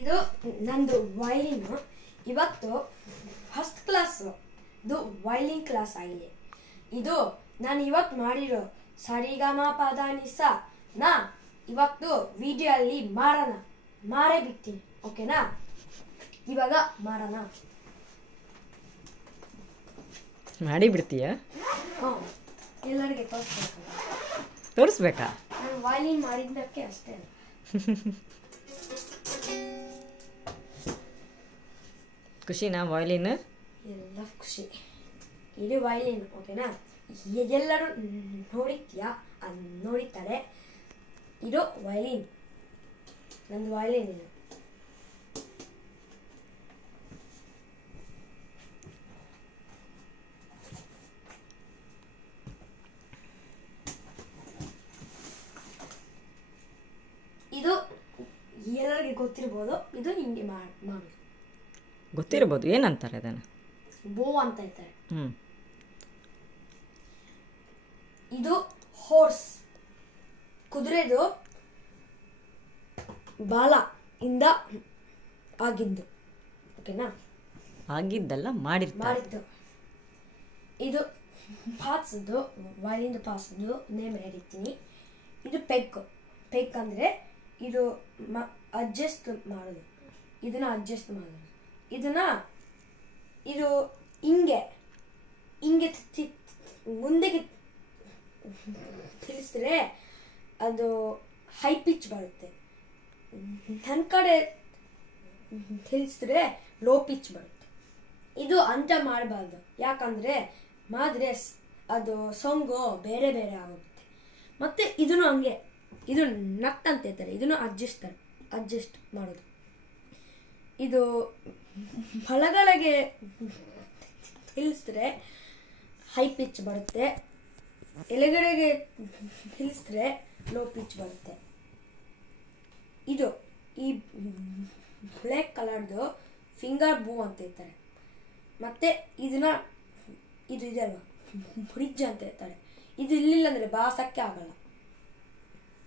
ಇದು ನಂದು ವಯಲಿನ್. ಇವತ್ತು ಫಸ್ಟ್ ಕ್ಲಾಸ್ ಇದು ವಯಲಿನ್ ಕ್ಲಾಸ್ ಆಗಿದೆ. ಇದು ನಾನು ಇವತ್ತು ಮಾಡಿರೋ ಸರಿಗಮ ಪದ ನಿಸ ನಾ ಇವತ್ತು ವಿಡಿಯೋ ಅಲ್ಲಿ ಮಾರೇ ಬಿಡ್ತೀನಿ. ಓಕೆನಾ? ಇವಾಗ ಮಾರೋಣ. ಮಾಡಿ ಬಿಡ್ತೀಯಾ? ಎಲ್ಲರಿಗೆ ತೋರಿಸ್ಬೇಕಾ? ನಾನು ವಯಲಿನ್ ಮಾಡಿದ್ದಕ್ಕೆ ಅಷ್ಟೇ. ಖುಷಿನಾ ವಯಲಿನ್? ಎಲ್ಲ ಖುಷಿ. ಇದು ವಯಲಿನ್. ಓಕೆನಾ? ಎಲ್ಲರೂ ನೋಡಿರ್ತಾರೆ. ಇದು ವಯಲಿನ್, ನಂದು ವಯಲಿನ್. ಇದು ಎಲ್ಲರಿಗೆ ಗೊತ್ತಿರ್ಬೋದು. ಇದು ಹಿಂಗೆ ಮಾಡೋದು ಗೊತ್ತಿರ್ಬೋದು. ಏನಂತಾರೆ ಅದನ್ನು? ಬೋ ಅಂತ ಇರ್ತಾರೆ. ಇದು ಹಾರ್ಸ್, ಕುದುರೆದು ಬಾಲ ಇಂದ ಆಗಿದ್ದು. ಓಕೆನಾ? ಆಗಿದ್ದಲ್ಲ, ಮಾಡಿದ್ದು. ಇದು ಪಾತ್ಸದ್ದು, ವಯಲಿನ್ ಪಾತ್ಸದ್ದು ನೇಮ್ ಹೇಳಿರ್ತೀನಿ. ಇದು ಪೆಗ್ ಅಂದ್ರೆ ಇದು ಅಡ್ಜಸ್ಟ್ ಮಾಡೋದು. ಇದನ್ನ ಅಡ್ಜಸ್ಟ್ ಮಾಡೋದು. ಇದು ಹಿಂಗೆ ಮುಂದೆಗೆ ತಿಳಿಸಿದ್ರೆ ಅದು ಹೈ ಪಿಚ್ ಬರುತ್ತೆ. ನನ್ನ ಕಡೆ ತಿಳಿಸಿದ್ರೆ ಲೋ ಪಿಚ್ ಬರುತ್ತೆ. ಇದು ಅಂತ ಮಾಡಬಾರ್ದು. ಯಾಕಂದ್ರೆ ಮಾಡಿದ್ರೆ ಅದು ಸಾಂಗು ಬೇರೆ ಆಗುತ್ತೆ. ಮತ್ತೆ ಇದನ್ನು ಹಂಗೆ, ಇದು ನಟ್ ಅಂತ ಇರ್ತಾರೆ. ಇದನ್ನು ಅಡ್ಜಸ್ಟ್ ಮಾಡೋದು. ಇದು ಬಲಗಳಿಗೆ ತಿಳಿಸಿದ್ರೆ ಹೈ ಪಿಚ್ ಬರುತ್ತೆ, ಎಲೆಗಡೆಗೆ ತಿಳಿಸಿದ್ರೆ ಲೋ ಪಿಚ್ ಬರುತ್ತೆ. ಇದು ಈ ಬ್ಲ್ಯಾಕ್ ಕಲರ್ದು ಫಿಂಗರ್ ಬೂ ಅಂತ ಇರ್ತಾರೆ. ಮತ್ತೆ ಇದು ಇದೆ ಅಲ್ವಾ, ಬ್ರಿಡ್ಜ್ ಅಂತ ಇರ್ತಾರೆ. ಇದು ಇಲ್ಲಿಲ್ಲ ಅಂದ್ರೆ ಬಾಸಕ್ಕೆ ಆಗಲ್ಲ.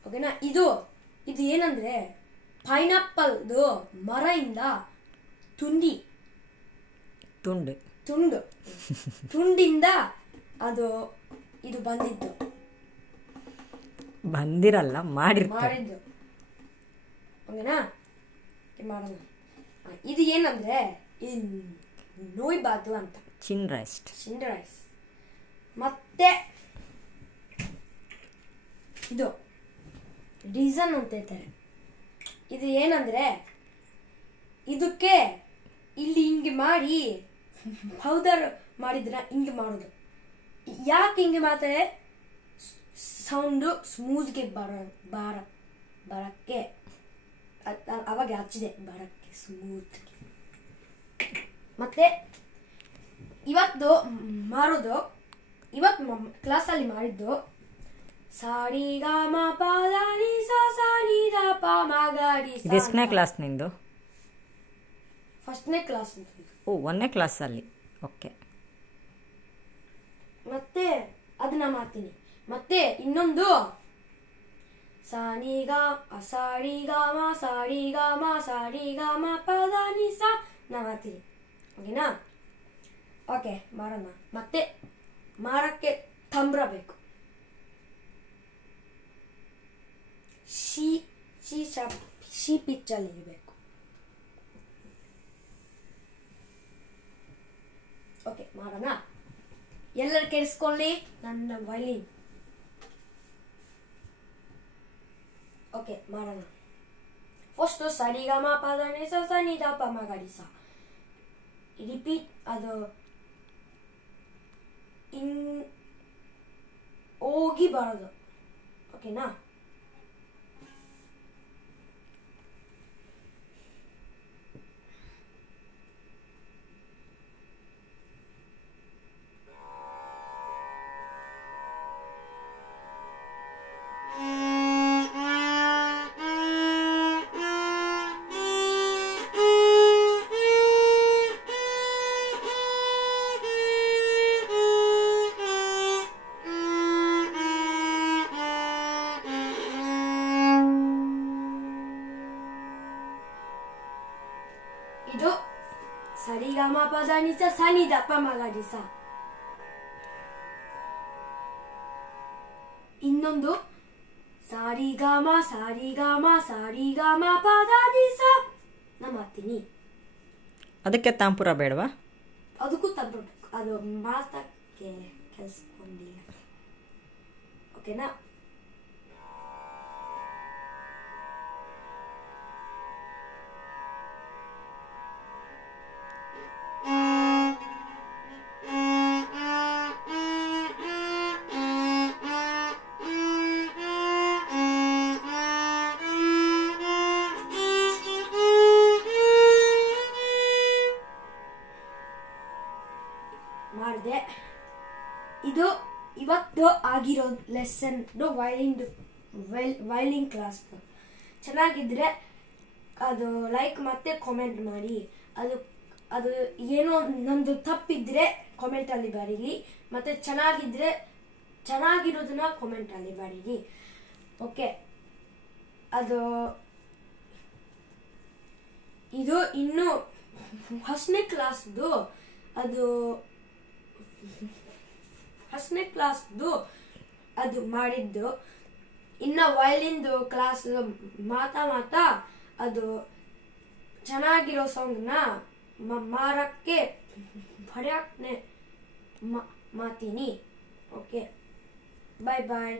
ಓಕೆನಾ? ಇದು ಏನಂದ್ರೆ ಪೈನಾಪಲ್ದು ಮರದಿಂದ ತುಂಡಿಂದ ಅದು ಇದು ಬಂದಿರಲ್ಲ, ಮಾಡಿದ್ದು. ಓಕೆನಾ? ಮಾಡೋಣ. ಇದು ಏನಂದ್ರೆ ನೋಯ್ಬಾರ್ದು ಅಂತ ಚಿನ್ ರೈಸ್. ಮತ್ತೆ ಇದು ರೀಸನ್ ಅಂತ ಹೇಳ್ತಾರೆ. ಇದು ಏನಂದ್ರೆ ಇದಕ್ಕೆ ಇಲ್ಲಿ ಹಿಂಗೆ ಮಾಡಿ ಪೌಡರ್ ಮಾಡಿದ್ರ ಹಿಂಗೆ ಮಾಡೋದು. ಯಾಕೆ ಹಿಂಗೆ ಮಾಡ್ತಾರೆ? ಸೌಂಡು ಸ್ಮೂತ್ಗೆ ಬರಕ್ಕೆ ಅವಾಗ ಹಚ್ಚಿದೆ, ಬರಕ್ಕೆ ಸ್ಮೂತ್. ಮತ್ತೆ ಇವತ್ತು ಕ್ಲಾಸಲ್ಲಿ ಮಾಡಿದ್ದು ಸಾರಿಗಮ ಪದ ನಿಸ ನಿ ದ ಪ ಮ ಗ ರಿ ಸ. ಎಷ್ಟನೇ ಕ್ಲಾಸ್ ನಿಂದು? ಫಸ್ಟ್ನೇ ಕ್ಲಾಸ್. ಓ, 1ನೇ ಕ್ಲಾಸಲ್ಲಿ. ಓಕೆ. ಮತ್ತೆ ಅದನ್ನ ಮಾಡ್ತೀನಿ. ಮತ್ತೆ ಇನ್ನೊಂದು ಸಾರಿಗ ಮ ಪದ ನಿಸ ನಾ ಮಾಡ್ತೀನಿ. ಓಕೆನಾ? ಓಕೆ, ಮಾಡೋಣ. ಮತ್ತೆ ಮಾಡಕ್ಕೆ ತಂಬ್ರ ಬೇಕು. ಶಿ ಪಿಚ್ಚಲ್ಲಿ ಇರಬೇಕು. ಓಕೆ, ಮಾಡೋಣ. ಎಲ್ಲರೂ ಕೇಳಿಸ್ಕೊಳ್ಳಿ ನನ್ನ ವಯಲಿನ್. ಓಕೆ, ಮಾಡೋಣ. ಫಸ್ಟ್ ಸರಿಗಮ ಪದ ನಿಸ ನಿ ದ ಪ ಮ ಗ ರಿ ಸ. ರಿಪೀಟ್. ಅದು ಹೋಗಿ ಬರೋದು. ಓಕೆನಾ? ಇದು ಸರಿಗಮ ಪದ ನಿಸ ಸನಿ ದಪ್ಪ ಮಗರಿ ಸ. ಇನ್ನೊಂದು ಸಾರಿಗಮ ಸಾರಿಗಮ ಸಾರಿಗಮ ಪದ ನಿಸ ನಾ ಮಾಡ್ತೀನಿ. ಅದಕ್ಕೆ ತಾಂಪುರ ಬೇಡವಾ? ಅದಕ್ಕೂ ತಂದ್ಬಿಟ್ಟು ಅದು ಮಾತಕ್ಕೆ ಕೆಲಸಕೊಂಡಿಲ್ಲ. ಓಕೆನಾ? ಮಾಡಿದೆ. ಇದು ಇವತ್ತು ಆಗಿರೋ ಲೆಸನ್ ವೈಲಿನ್ ಕ್ಲಾಸ್. ಚೆನ್ನಾಗಿದ್ರೆ ಅದು ಲೈಕ್ ಮತ್ತೆ ಕಾಮೆಂಟ್ ಮಾಡಿ. ಅದು ಏನೋ ನಂದು ತಪ್ಪಿದ್ರೆ ಕಾಮೆಂಟ್ ಅಲ್ಲಿ ಬರೀರಿ. ಮತ್ತೆ ಚೆನ್ನಾಗಿರೋದನ್ನ ಕಾಮೆಂಟ್ ಅಲ್ಲಿ ಬರೀರಿ. ಓಕೆ, ಇದು ಇನ್ನು 10ನೇ ಕ್ಲಾಸ್ದು ಅದು ಮಾಡಿದ್ದು. ಇನ್ನ ವಯಲಿನ್ದು ಕ್ಲಾಸ್ ಮಾತಾ ಅದು ಚೆನ್ನಾಗಿರೋ ಸಾಂಗ್ನ ಮಾರಕ್ಕೆ ಬರೆಯಕ್ಕೆ ಮಾಡ್ತೀನಿ. ಓಕೆ, ಬಾಯ್ ಬಾಯ್.